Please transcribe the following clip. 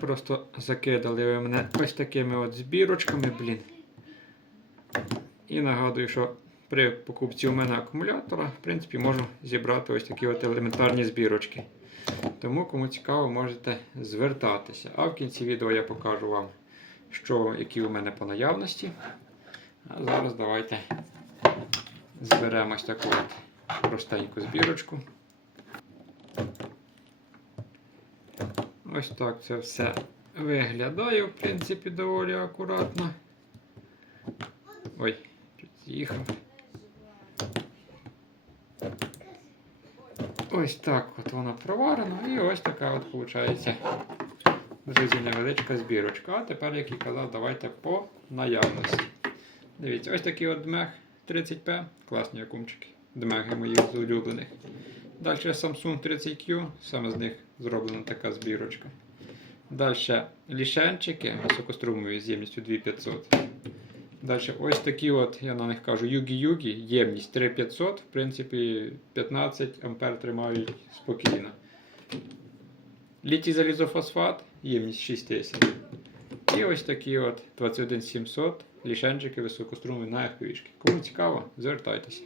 Просто закидали ви мене ось такими от збірочками, блін. І нагадую, що при покупці у мене акумулятора, в принципі, можу зібрати ось такі от елементарні збірочки. Тому, кому цікаво, можете звертатися. А в кінці відео я покажу вам, що, які у мене по наявності. А зараз давайте зберемо ось таку от простеньку збірочку. Ось так це все виглядає, в принципі, доволі акуратно. Ой, тут з'їхав. Ось так от воно проварено, і ось така от виходить друзі, невеличка збірочка. А тепер, як і казав, давайте по наявності. Дивіться, ось такий от дмех 30P, класні акумчики. Дмеги мої з улюблених. Далі Samsung 30Q, саме з них зроблена така збірочка. Далі лішенчики високострумові з ємністю 2500. Далі ось такі от, я на них кажу, югі-югі, ємність 3500, в принципі, 15 ампер тримають спокійно. Літій залізофосфат, ємність 6000. І ось такі от 21700 лішенчики високострумові на FPV. Кому цікаво, звертайтеся.